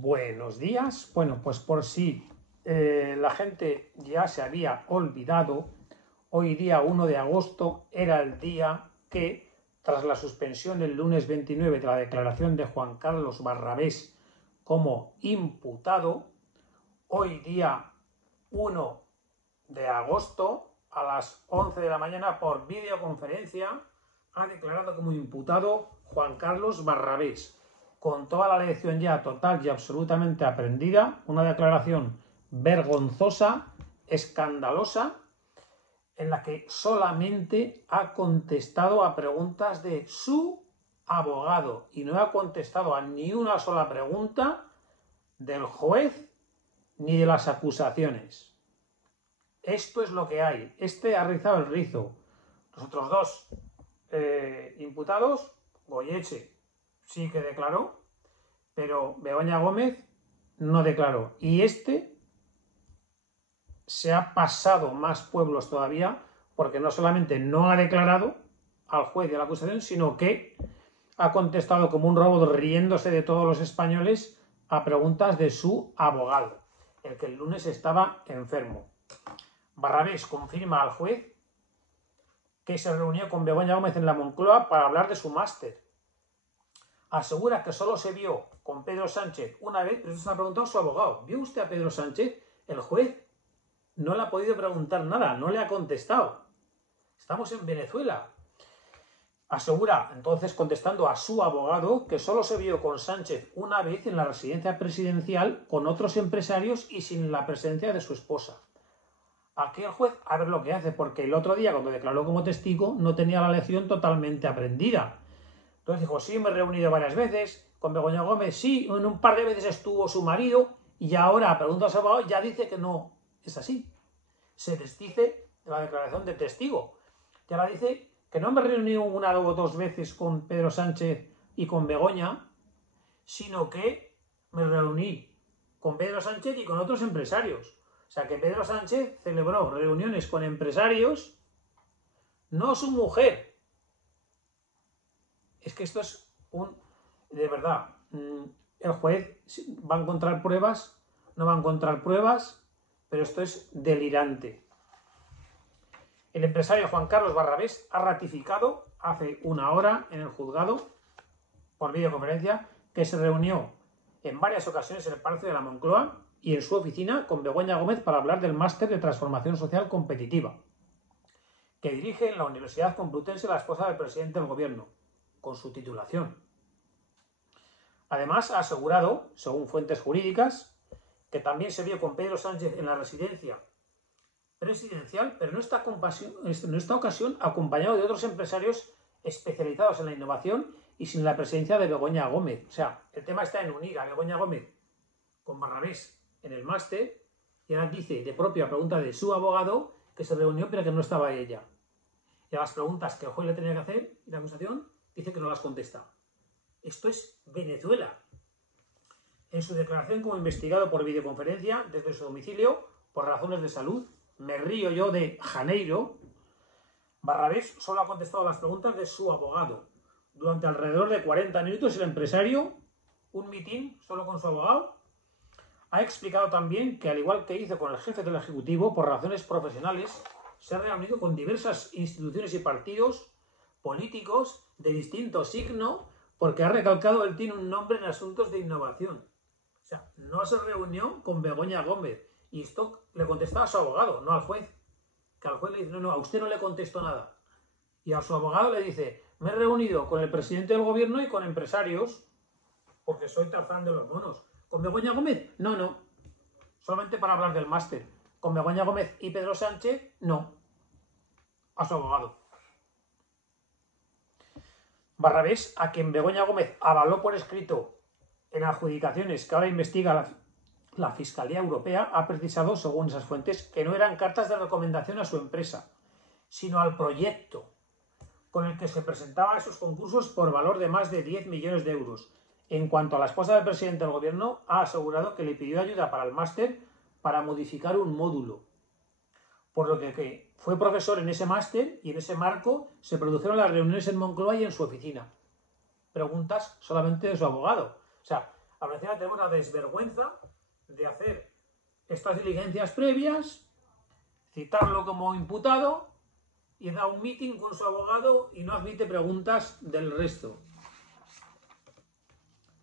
Buenos días. Bueno, pues por si la gente ya se había olvidado, hoy día 1 de agosto era el día que, tras la suspensión el lunes 29 de la declaración de Juan Carlos Barrabés como imputado, hoy día 1 de agosto a las 11 de la mañana por videoconferencia ha declarado como imputado Juan Carlos Barrabés, con toda la lección ya total y absolutamente aprendida, una declaración vergonzosa, escandalosa, en la que solamente ha contestado a preguntas de su abogado y no ha contestado a ni una sola pregunta del juez ni de las acusaciones. Esto es lo que hay. Este ha rizado el rizo. Los otros dos imputados, Goyeche sí que declaró, pero Begoña Gómez no declaró. Y este se ha pasado más pueblos todavía, porque no solamente no ha declarado al juez y a la acusación, sino que ha contestado como un robot riéndose de todos los españoles a preguntas de su abogado, el que el lunes estaba enfermo. Barrabés confirma al juez que se reunió con Begoña Gómez en la Moncloa para hablar de su máster. Asegura que solo se vio con Pedro Sánchez una vez, pero eso se ha preguntado a su abogado. ¿Vio usted a Pedro Sánchez? El juez no le ha podido preguntar nada, no le ha contestado. Estamos en Venezuela. Asegura, entonces, contestando a su abogado, que solo se vio con Sánchez una vez en la residencia presidencial con otros empresarios y sin la presencia de su esposa. Aquí el juez a ver lo que hace, porque el otro día, cuando declaró como testigo, no tenía la lección totalmente aprendida. Entonces dijo, sí, me he reunido varias veces con Begoña Gómez, sí, en un par de veces estuvo su marido, y ahora, a preguntas a su abogado, ya dice que no es así. Se desdice de la declaración de testigo. Y ahora dice que no me reuní una o dos veces con Pedro Sánchez y con Begoña, sino que me reuní con Pedro Sánchez y con otros empresarios. O sea, que Pedro Sánchez celebró reuniones con empresarios, no su mujer. Es que esto es un... De verdad, el juez va a encontrar pruebas, no va a encontrar pruebas, pero esto es delirante. El empresario Juan Carlos Barrabés ha ratificado hace una hora en el juzgado, por videoconferencia, que se reunió en varias ocasiones en el Palacio de la Moncloa y en su oficina con Begoña Gómez para hablar del máster de transformación social competitiva, que dirige en la Universidad Complutense la esposa del presidente del gobierno, con su titulación. Además, ha asegurado, según fuentes jurídicas, que también se vio con Pedro Sánchez en la residencia presidencial, pero en esta ocasión acompañado de otros empresarios especializados en la innovación y sin la presencia de Begoña Gómez. O sea, el tema está en unir a Begoña Gómez con Barrabés en el máster, y ahora dice, de propia pregunta de su abogado, que se reunió pero que no estaba ella. Y a las preguntas que el juez le tenía que hacer y la acusación, dice que no las contesta. Esto es Venezuela. En su declaración como investigado por videoconferencia desde su domicilio por razones de salud, me río yo de Janeiro, Barrabés solo ha contestado las preguntas de su abogado. Durante alrededor de 40 minutos el empresario, un mitin solo con su abogado, ha explicado también que, al igual que hizo con el jefe del Ejecutivo, por razones profesionales, se ha reunido con diversas instituciones y partidos políticos de distinto signo, porque ha recalcado él tiene un nombre en asuntos de innovación. O sea, no se reunió con Begoña Gómez. Y esto le contestaba a su abogado, no al juez. Que al juez le dice, no, a usted no le contesto nada. Y a su abogado le dice, me he reunido con el presidente del gobierno y con empresarios, porque soy Tarzán de los monos. ¿Con Begoña Gómez? No. Solamente para hablar del máster. Con Begoña Gómez y Pedro Sánchez, no. A su abogado. Barrabés, a quien Begoña Gómez avaló por escrito en adjudicaciones que ahora investiga la Fiscalía Europea, ha precisado, según esas fuentes, que no eran cartas de recomendación a su empresa, sino al proyecto con el que se presentaba a esos concursos por valor de más de 10 millones de euros. En cuanto a la esposa del presidente del gobierno, ha asegurado que le pidió ayuda para el máster para modificar un módulo, por lo que fue profesor en ese máster y en ese marco se produjeron las reuniones en Moncloa y en su oficina. Preguntas solamente de su abogado. O sea, A la encima tenemos la desvergüenza de hacer estas diligencias previas, citarlo como imputado y da un meeting con su abogado y no admite preguntas del resto.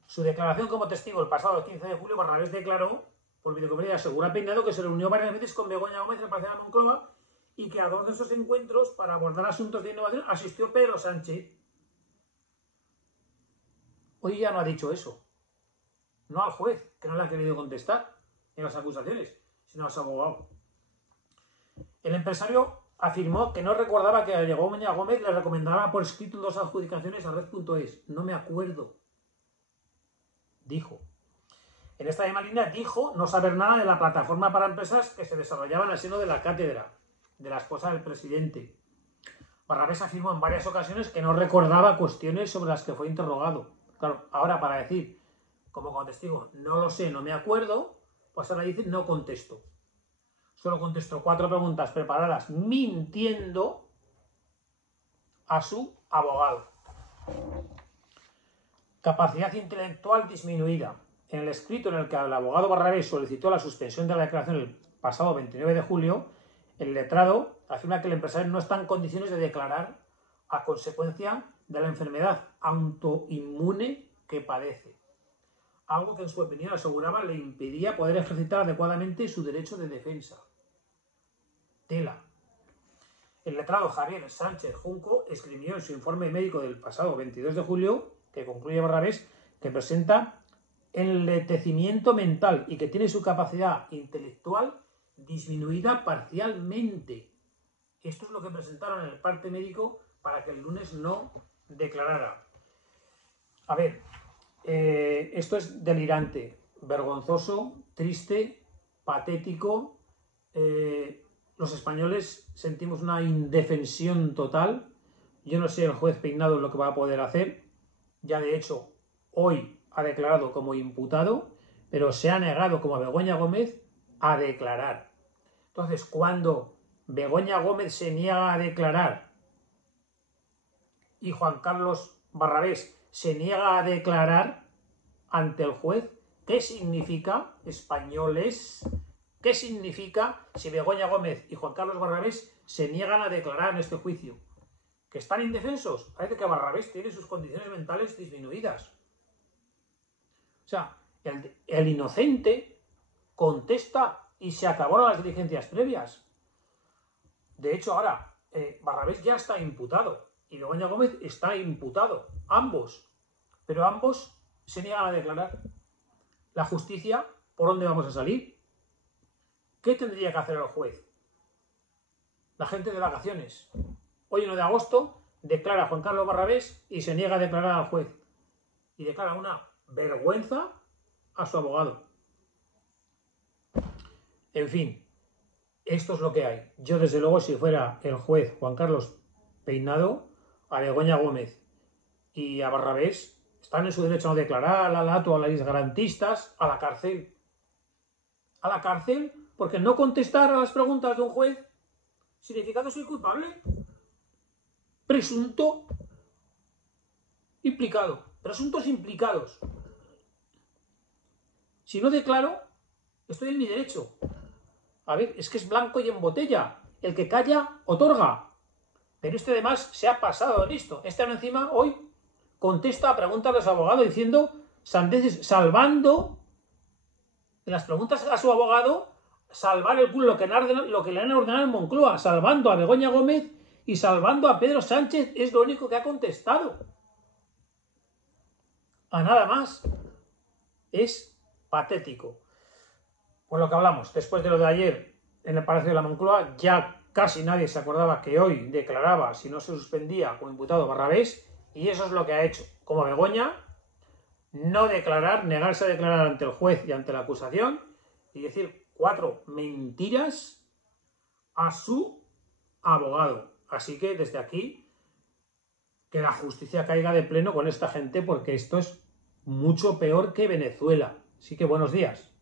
Su declaración como testigo el pasado 15 de julio, Barrabés declaró por videoconferencia asegura Peinado que se reunió varias veces con Begoña Gómez en el Palacio de la Moncloa y que a 2 de esos encuentros para abordar asuntos de innovación asistió Pedro Sánchez. Hoy ya no ha dicho eso. No al juez, que no le ha querido contestar en las acusaciones, sino a su abogado. El empresario afirmó que no recordaba que a Begoña Gómez le recomendaba por escrito 2 adjudicaciones a Red.es. No me acuerdo. Dijo. En esta misma línea dijo no saber nada de la plataforma para empresas que se desarrollaba en el seno de la cátedra de la esposa del presidente. Barrabés afirmó en varias ocasiones que no recordaba cuestiones sobre las que fue interrogado. Claro, ahora para decir, como testigo, no lo sé, no me acuerdo, pues ahora dice no contesto. Solo contestó 4 preguntas preparadas mintiendo a su abogado. Capacidad intelectual disminuida. En el escrito en el que el abogado Barrabés solicitó la suspensión de la declaración el pasado 29 de julio, el letrado afirma que el empresario no está en condiciones de declarar a consecuencia de la enfermedad autoinmune que padece. Algo que en su opinión aseguraba le impedía poder ejercitar adecuadamente su derecho de defensa. Tela. El letrado Javier Sánchez Junco escribió en su informe médico del pasado 22 de julio, que concluye Barrabés, que presenta enletecimiento mental y que tiene su capacidad intelectual disminuida parcialmente. Esto es lo que presentaron en el parte médico para que el lunes no declarara. A ver, esto es delirante, vergonzoso, triste, patético. Los españoles sentimos una indefensión total. Yo no sé el juez Peinado lo que va a poder hacer. Ya de hecho, hoy ha declarado como imputado, pero se ha negado como Begoña Gómez a declarar. Entonces, cuando Begoña Gómez se niega a declarar y Juan Carlos Barrabés se niega a declarar ante el juez, ¿qué significa, españoles? ¿Qué significa si Begoña Gómez y Juan Carlos Barrabés se niegan a declarar en este juicio? ¿Que están indefensos? Parece que Barrabés tiene sus condiciones mentales disminuidas. O sea, el inocente contesta y se acabaron las diligencias previas. De hecho, ahora Barrabés ya está imputado y Begoña Gómez está imputado. Ambos. Pero ambos se niegan a declarar. La justicia, ¿por dónde vamos a salir? ¿Qué tendría que hacer el juez? La gente de vacaciones. Hoy 1 de agosto declara Juan Carlos Barrabés y se niega a declarar al juez. Y declara una vergüenza a su abogado. En fin, esto es lo que hay. Yo, desde luego, si fuera el juez Juan Carlos Peinado, a Begoña Gómez y a Barrabés, están en su derecho a no declarar, a la LATO, a las garantistas, a la cárcel. A la cárcel, porque no contestar a las preguntas de un juez significa que soy culpable. Presunto implicado. Presuntos implicados. Si no declaro, estoy en mi derecho. A ver, es que es blanco y en botella. El que calla, otorga. Pero este además se ha pasado listo. Este encima hoy contesta a preguntas de su abogado diciendo sandeces, salvando en las preguntas a su abogado, salvar el culo, lo que le han ordenado en Moncloa, salvando a Begoña Gómez y salvando a Pedro Sánchez, es lo único que ha contestado. A nada más. Es patético. Por lo que hablamos, después de lo de ayer en el Palacio de la Moncloa, ya casi nadie se acordaba que hoy declaraba, si no se suspendía, como imputado Barrabés, y eso es lo que ha hecho. Como Begoña, no declarar, negarse a declarar ante el juez y ante la acusación, y decir 4 mentiras a su abogado. Así que desde aquí, que la justicia caiga de pleno con esta gente, porque esto es mucho peor que Venezuela. Así que buenos días.